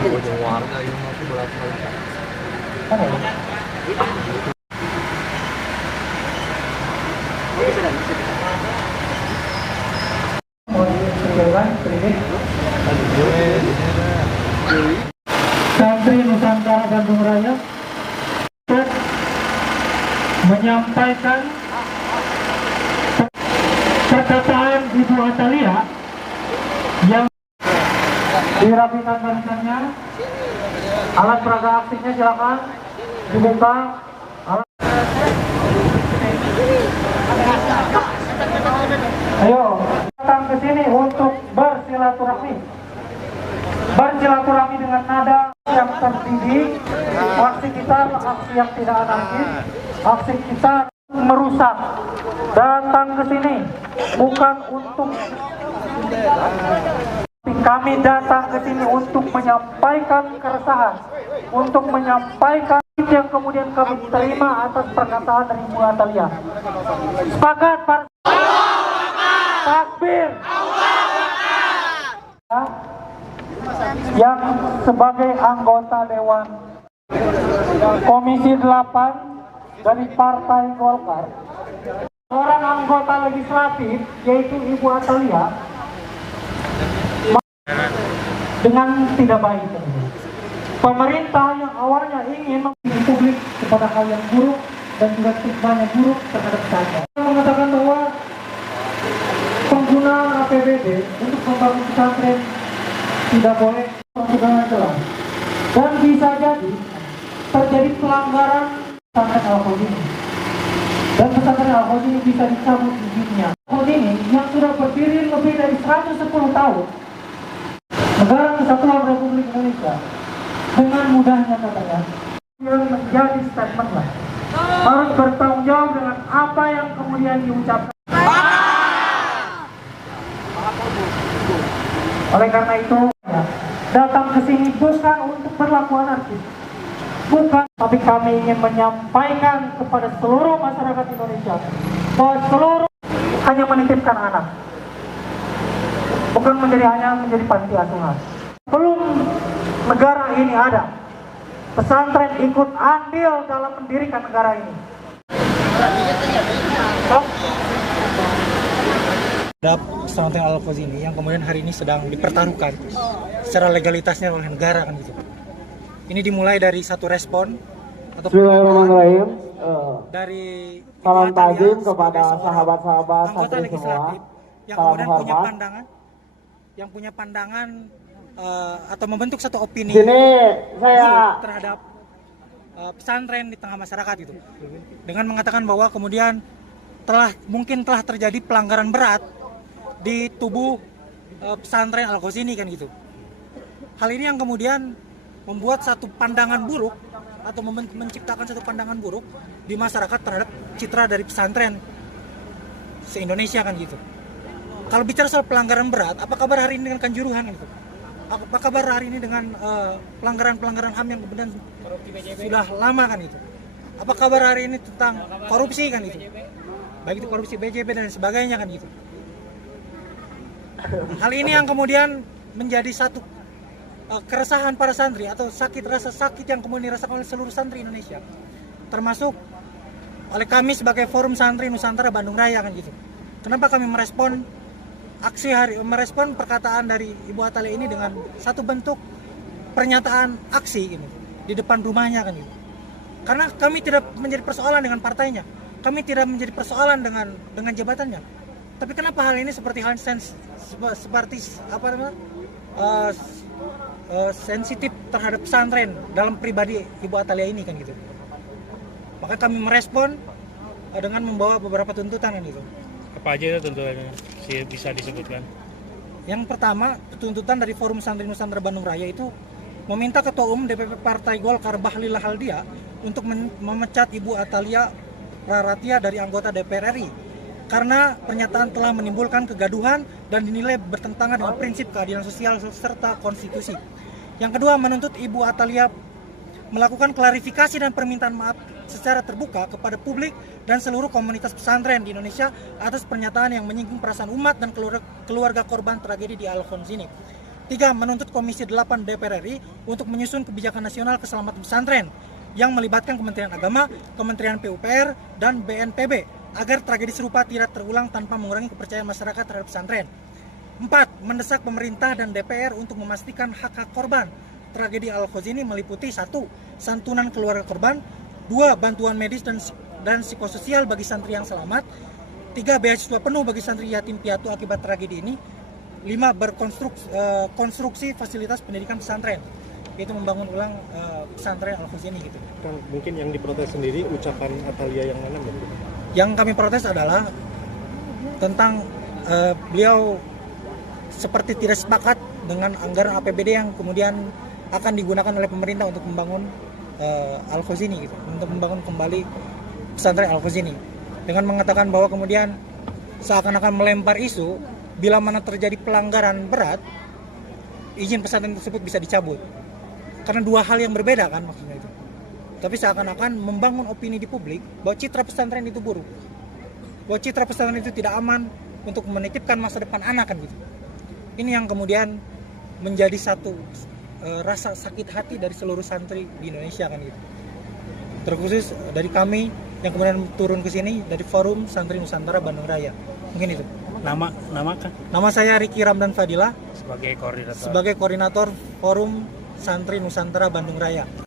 Ujung warga yang masih bolak-balik. Santri Nusantara Bandung Raya untuk menyampaikan perkataan Ibu Atalia yang dirapikan barisannya. Alat peraga aktifnya silakan dibuka. Ayo datang ke sini untuk bersilaturahmi dengan nada yang terdidik. Aksi kita aksi yang tidak anarkis, aksi kita merusak. Datang ke sini bukan untuk, kami datang ke sini untuk menyampaikan keresahan, untuk menyampaikan yang kemudian kami terima atas perkataan dari Ibu Atalia. Sepakat, Pak? Takbir. Yang sebagai anggota Dewan Komisi 8 dari Partai Golkar, seorang anggota legislatif yaitu Ibu Atalia dengan tidak baik. Pemerintah yang awalnya ingin memilih publik kepada hal yang buruk dan juga stigmanya buruk terhadap saya, mengatakan bahwa penggunaan APBD untuk membangun pesantren tidak boleh, sudah jelas, dan bisa jadi terjadi pelanggaran pesantren Al-Khazini, dan pesantren Al-Khazini bisa dicabut izinnya. Al-Khazini yang sudah berdiri lebih dari 110 tahun, negara Kesatuan Republik Indonesia, dengan mudahnya katanya yang menjadi statement lah, harus bertanggung jawab dengan apa yang kemudian diucapkan. Oleh karena itu, datang ke sini bukan untuk berlaku anarkis, bukan, tapi kami ingin menyampaikan kepada seluruh masyarakat Indonesia bahwa seluruh hanya menitipkan anak, bukan hanya menjadi panti asuhan. Belum negara ini ada, pesantren ikut andil dalam mendirikan negara ini. Pesantren Al-Khazini yang kemudian hari ini sedang dipertaruhkan secara legalitasnya oleh negara kan gitu. Ini dimulai dari satu respon atau Bismillahirrahmanirrahim. dari Salam takzim kepada sahabat-sahabat anggota santri legislatif semua. yang Salam kemudian hormat. punya pandangan atau membentuk satu opini Sini saya terhadap pesantren di tengah masyarakat itu, dengan mengatakan bahwa kemudian mungkin telah terjadi pelanggaran berat di tubuh pesantren Al-Khazini kan gitu. Hal ini yang kemudian membuat satu pandangan buruk atau menciptakan satu pandangan buruk di masyarakat terhadap citra dari pesantren se-Indonesia kan gitu. Kalau bicara soal pelanggaran berat, apa kabar hari ini dengan Kanjuruhan gitu? Apa kabar hari ini dengan pelanggaran-pelanggaran HAM yang kemudian sudah lama kan itu? Apa kabar hari ini tentang korupsi kan itu? Baik itu korupsi BJB dan sebagainya kan gitu. Hal ini yang kemudian menjadi satu keresahan para santri atau rasa sakit yang kemudian dirasakan oleh seluruh santri Indonesia, termasuk oleh kami sebagai Forum Santri Nusantara Bandung Raya kan gitu. Kenapa kami merespon perkataan dari Ibu Atalia ini dengan satu bentuk pernyataan aksi ini di depan rumahnya kan gitu. Karena kami tidak menjadi persoalan dengan partainya, kami tidak menjadi persoalan dengan jabatannya. Tapi kenapa hal ini seperti hal sensitif terhadap pesantren dalam pribadi Ibu Atalia ini kan gitu. Maka kami merespon dengan membawa beberapa tuntutan kan gitu. Apa aja itu tuntutannya bisa disebutkan? Yang pertama, tuntutan dari Forum Santri Nusantara Bandung Raya itu meminta Ketua Umum DPP Partai Golkar Bahlil Lahadalia untuk memecat Ibu Atalia Praratia dari anggota DPR RI karena pernyataan telah menimbulkan kegaduhan dan dinilai bertentangan dengan prinsip keadilan sosial serta konstitusi. Yang kedua, menuntut Ibu Atalia melakukan klarifikasi dan permintaan maaf secara terbuka kepada publik dan seluruh komunitas pesantren di Indonesia atas pernyataan yang menyinggung perasaan umat dan keluarga korban tragedi di Al-Khazini. 3. Menuntut Komisi 8 DPR RI untuk menyusun kebijakan nasional keselamatan pesantren yang melibatkan Kementerian Agama, Kementerian PUPR, dan BNPB agar tragedi serupa tidak terulang tanpa mengurangi kepercayaan masyarakat terhadap pesantren. 4. Mendesak pemerintah dan DPR untuk memastikan hak-hak korban tragedi Al-Khazini meliputi 1. Santunan keluarga korban, 2. Bantuan medis dan psikososial bagi santri yang selamat, 3. Beasiswa penuh bagi santri yatim piatu akibat tragedi ini, 5. Konstruksi fasilitas pendidikan pesantren, yaitu membangun ulang pesantren Al-Khazini gitu. Kang, mungkin yang diprotes sendiri ucapan Atalia yang mana? Yang kami protes adalah tentang beliau seperti tidak sepakat dengan anggaran APBD yang kemudian akan digunakan oleh pemerintah untuk membangun Al-Khazini gitu, untuk membangun kembali pesantren Al-Khazini, dengan mengatakan bahwa kemudian seakan-akan melempar isu bila mana terjadi pelanggaran berat, izin pesantren tersebut bisa dicabut. Karena dua hal yang berbeda kan maksudnya itu. Tapi seakan-akan membangun opini di publik bahwa citra pesantren itu buruk, bahwa citra pesantren itu tidak aman untuk menitipkan masa depan anak kan gitu. Ini yang kemudian menjadi satu rasa sakit hati dari seluruh santri di Indonesia kan gitu. Terkhusus dari kami yang kemudian turun ke sini dari Forum Santri Nusantara Bandung Raya. Mungkin itu. Nama kan Nama saya Riki Ramdan Fadila sebagai koordinator. sebagai koordinator Forum Santri Nusantara Bandung Raya.